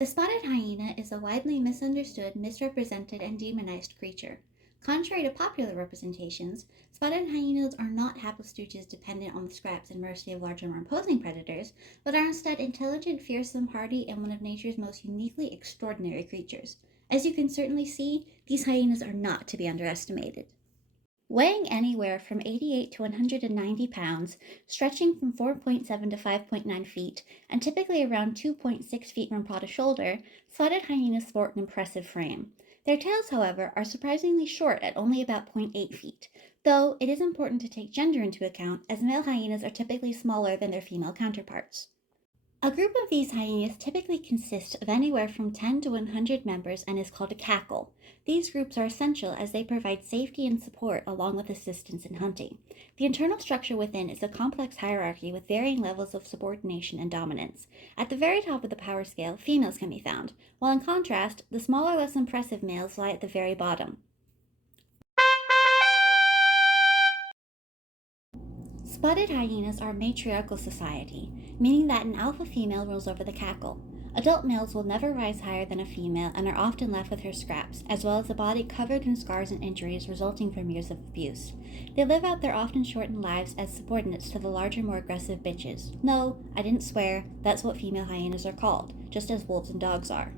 The spotted hyena is a widely misunderstood, misrepresented, and demonized creature. Contrary to popular representations, spotted hyenas are not haplostooges dependent on the scraps and mercy of larger, more imposing predators, but are instead intelligent, fearsome, hardy, and one of nature's most uniquely extraordinary creatures. As you can certainly see, these hyenas are not to be underestimated. Weighing anywhere from 88 to 190 pounds, stretching from 4.7 to 5.9 feet, and typically around 2.6 feet from paw to shoulder, spotted hyenas sport an impressive frame. Their tails, however, are surprisingly short at only about zero point 0.8 feet, though it is important to take gender into account as male hyenas are typically smaller than their female counterparts. A group of these hyenas typically consists of anywhere from 10 to 100 members and is called a cackle. These groups are essential as they provide safety and support along with assistance in hunting. The internal structure within is a complex hierarchy with varying levels of subordination and dominance. At the very top of the power scale, females can be found, while in contrast, the smaller, less impressive males lie at the very bottom. Spotted hyenas are a matriarchal society, meaning that an alpha female rules over the cackle. Adult males will never rise higher than a female and are often left with her scraps, as well as a body covered in scars and injuries resulting from years of abuse. They live out their often shortened lives as subordinates to the larger, more aggressive bitches. No, I didn't swear, that's what female hyenas are called, just as wolves and dogs are.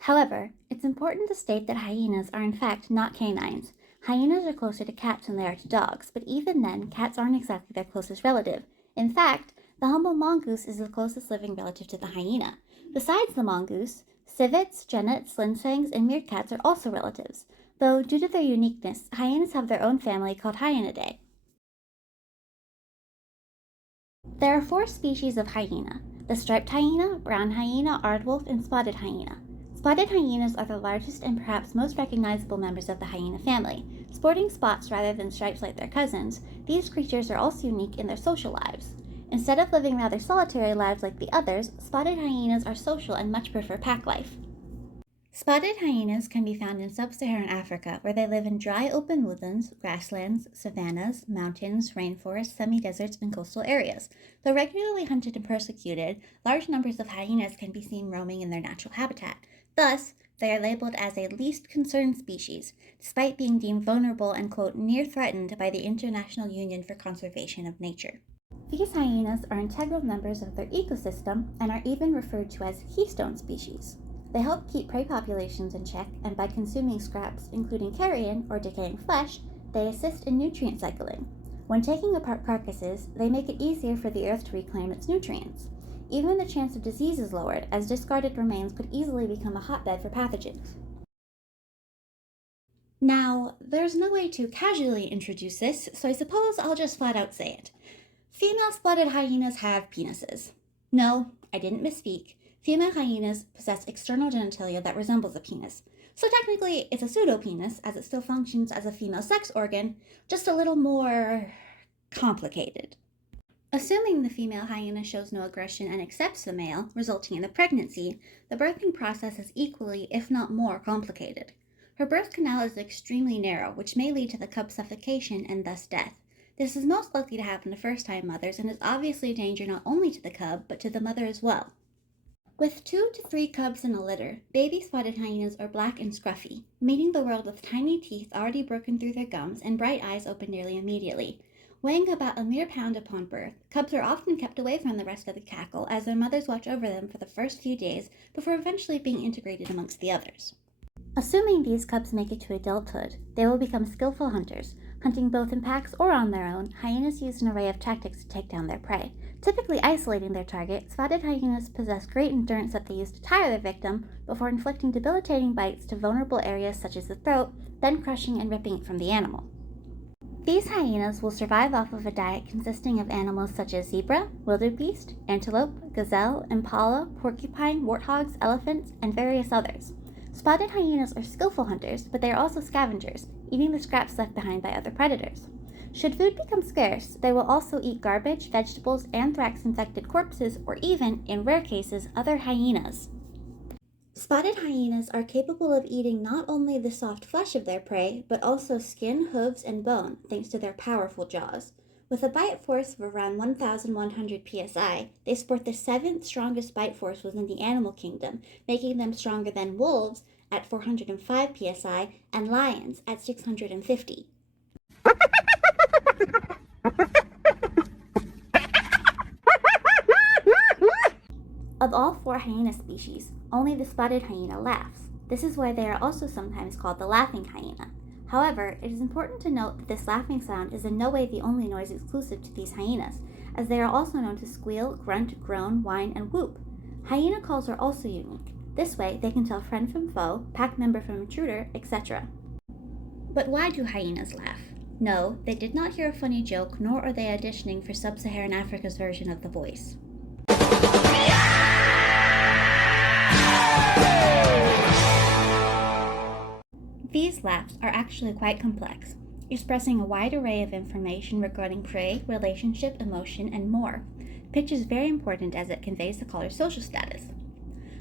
However, it's important to state that hyenas are in fact not canines. Hyenas are closer to cats than they are to dogs, but even then, cats aren't exactly their closest relative. In fact, the humble mongoose is the closest living relative to the hyena. Besides the mongoose, civets, genets, linsangs, and meerkats are also relatives, though due to their uniqueness, hyenas have their own family called Hyenidae. There are four species of hyena: the striped hyena, brown hyena, aardwolf, and spotted hyena. Spotted hyenas are the largest and perhaps most recognizable members of the hyena family. Sporting spots rather than stripes like their cousins, these creatures are also unique in their social lives. Instead of living rather solitary lives like the others, spotted hyenas are social and much prefer pack life. Spotted hyenas can be found in sub-Saharan Africa, where they live in dry open woodlands, grasslands, savannas, mountains, rainforests, semi-deserts, and coastal areas. Though regularly hunted and persecuted, large numbers of hyenas can be seen roaming in their natural habitat. Thus, they are labeled as a least concern species, despite being deemed vulnerable and, quote, near threatened by the International Union for Conservation of Nature. These hyenas are integral members of their ecosystem and are even referred to as keystone species. They help keep prey populations in check, and by consuming scraps, including carrion or decaying flesh, they assist in nutrient cycling. When taking apart carcasses, they make it easier for the earth to reclaim its nutrients. Even the chance of disease is lowered, as discarded remains could easily become a hotbed for pathogens. Now, there's no way to casually introduce this, so I suppose I'll just flat out say it. Female spotted hyenas have penises. No, I didn't misspeak. Female hyenas possess external genitalia that resembles a penis. So technically, it's a pseudopenis, as it still functions as a female sex organ, just a little more complicated. Assuming the female hyena shows no aggression and accepts the male, resulting in a pregnancy, the birthing process is equally, if not more, complicated. Her birth canal is extremely narrow, which may lead to the cub's suffocation and thus death. This is most likely to happen to first-time mothers and is obviously a danger not only to the cub, but to the mother as well. With 2 to 3 cubs in a litter, baby spotted hyenas are black and scruffy, meeting the world with tiny teeth already broken through their gums and bright eyes open nearly immediately. Weighing about a mere pound upon birth, cubs are often kept away from the rest of the cackle as their mothers watch over them for the first few days before eventually being integrated amongst the others. Assuming these cubs make it to adulthood, they will become skillful hunters. Hunting both in packs or on their own, hyenas use an array of tactics to take down their prey. Typically isolating their target, spotted hyenas possess great endurance that they use to tire their victim before inflicting debilitating bites to vulnerable areas such as the throat, then crushing and ripping it from the animal. These hyenas will survive off of a diet consisting of animals such as zebra, wildebeest, antelope, gazelle, impala, porcupine, warthogs, elephants, and various others. Spotted hyenas are skillful hunters, but they are also scavengers, eating the scraps left behind by other predators. Should food become scarce, they will also eat garbage, vegetables, anthrax-infected corpses, or even, in rare cases, other hyenas. Spotted hyenas are capable of eating not only the soft flesh of their prey, but also skin, hooves, and bone, thanks to their powerful jaws. With a bite force of around 1,100 psi, they sport the seventh strongest bite force within the animal kingdom, making them stronger than wolves at 405 psi and lions at 650. Of all four hyena species, only the spotted hyena laughs. This is why they are also sometimes called the laughing hyena. However, it is important to note that this laughing sound is in no way the only noise exclusive to these hyenas, as they are also known to squeal, grunt, groan, whine, and whoop. Hyena calls are also unique. This way, they can tell friend from foe, pack member from intruder, etc. But why do hyenas laugh? No, they did not hear a funny joke, nor are they auditioning for Sub-Saharan Africa's version of The Voice. These laughs are actually quite complex, expressing a wide array of information regarding prey, relationship, emotion, and more. Pitch is very important as it conveys the caller's social status.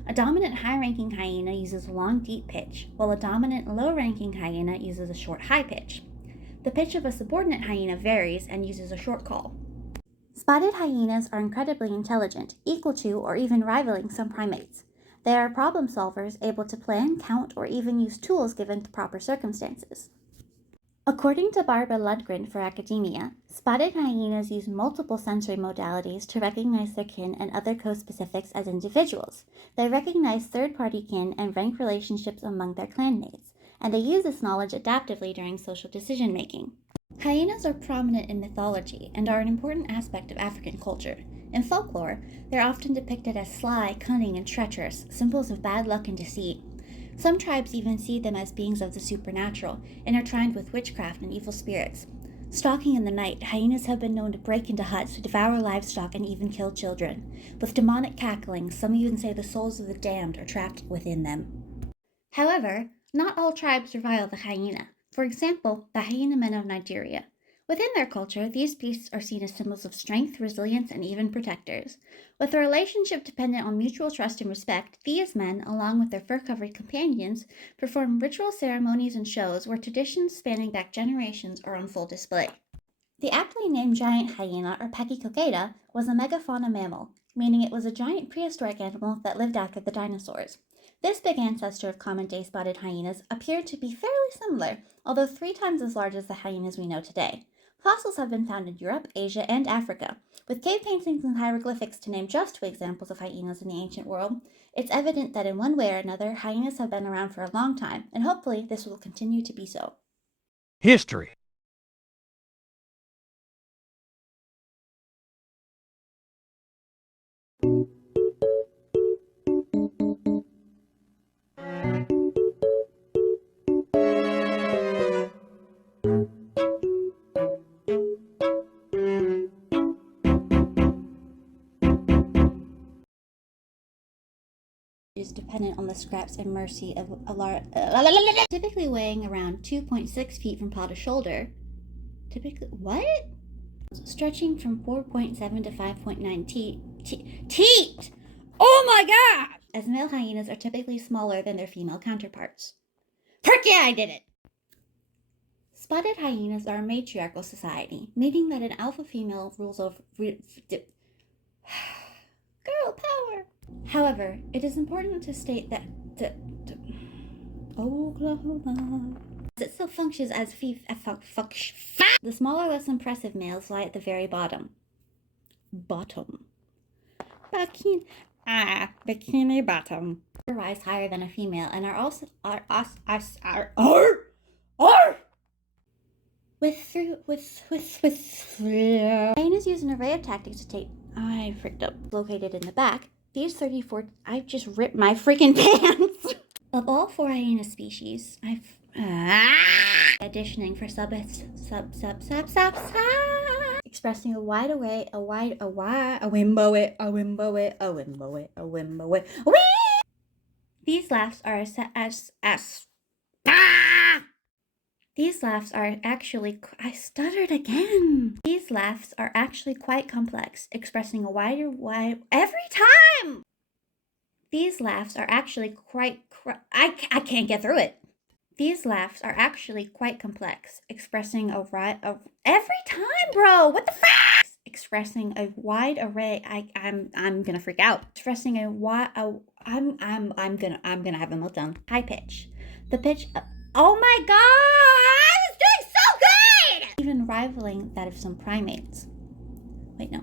A dominant high-ranking hyena uses a long, deep pitch, while a dominant low-ranking hyena uses a short, high pitch. The pitch of a subordinate hyena varies and uses a short call. Spotted hyenas are incredibly intelligent, equal to or even rivaling some primates. They are problem solvers, able to plan, count, or even use tools given the proper circumstances. According to Barbara Lundgren for Academia, spotted hyenas use multiple sensory modalities to recognize their kin and other co-specifics as individuals. They recognize third-party kin and rank relationships among their clanmates, and they use this knowledge adaptively during social decision-making. Hyenas are prominent in mythology and are an important aspect of African culture. In folklore, they are often depicted as sly, cunning, and treacherous, symbols of bad luck and deceit. Some tribes even see them as beings of the supernatural, intertwined with witchcraft and evil spirits. Stalking in the night, hyenas have been known to break into huts, devour livestock, and even kill children. With demonic cackling, some even say the souls of the damned are trapped within them. However, not all tribes revile the hyena. For example, the hyena men of Nigeria. Within their culture, these beasts are seen as symbols of strength, resilience, and even protectors. With a relationship dependent on mutual trust and respect, these men, along with their fur-covered companions, perform ritual ceremonies and shows where traditions spanning back generations are on full display. The aptly named giant hyena, or PechaKucha, was a megafauna mammal, meaning it was a giant prehistoric animal that lived after the dinosaurs. This big ancestor of common-day spotted hyenas appeared to be fairly similar, although 3 times as large as the hyenas we know today. Fossils have been found in Europe, Asia, and Africa. With cave paintings and hieroglyphics to name just 2 examples of hyenas in the ancient world, it's evident that in one way or another, hyenas have been around for a long time, and hopefully this will continue to be so. History. Is dependent on the scraps and mercy of a large, typically weighing around 2.6 feet from paw to shoulder. Stretching from 4.7 to 5.9 teat! Oh my god! As male hyenas are typically smaller than their female counterparts. Frick yeah, I did it! Spotted hyenas are a matriarchal society, meaning that an alpha female rules over... Girl power! However, it is important to state that Oklahoma, it still functions as the smaller, less impressive males lie at the very bottom. Bikini bottom. Rise higher than a female and are also hyenas use an array of tactics to take. I freaked up. Located in the back. These 34. I've just ripped my freaking pants. Of all 4 hyena species, I've auditioning for expressing a wide array, These laughs are These laughs are actually, I stuttered again. These laughs are actually quite complex, expressing a every time! These laughs are actually I can't get through it. These laughs are actually quite complex, expressing every time, bro. What the fuck? Expressing a wide array. I'm gonna freak out. Expressing a wide. I'm gonna have a meltdown. High pitch. The pitch. Oh my god! I was doing so good. Even rivaling that of some primates. Wait, no.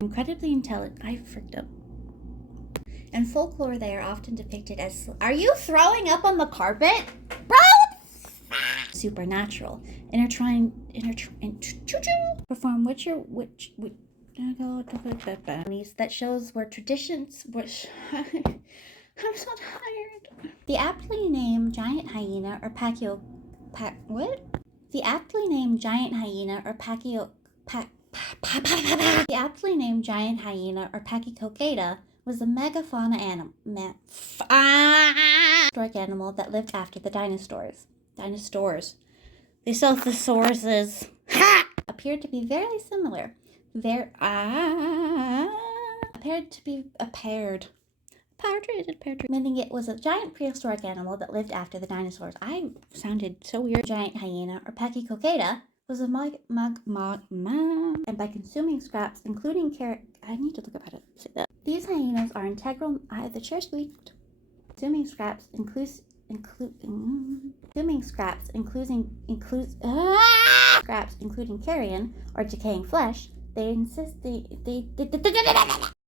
Incredibly intelligent. I freaked out. In folklore, they are often depicted as. Are you throwing up on the carpet, bro? Supernatural, perform that shows where traditions. I'm so tired. The aptly named giant hyena or The aptly named giant hyena or The aptly named giant hyena or PechaKucha was a megafauna historic animal that lived after the dinosaurs. The Sothosaurus appeared to be very similar. Appeared to be paired, meaning it was a giant prehistoric animal that lived after the dinosaurs. I sounded so weird. Giant hyena or PechaKucha was a and by consuming scraps, including I need to look up how to say that. These hyenas are integral. The chair squeaked. Consuming scraps including carrion or decaying flesh. They insist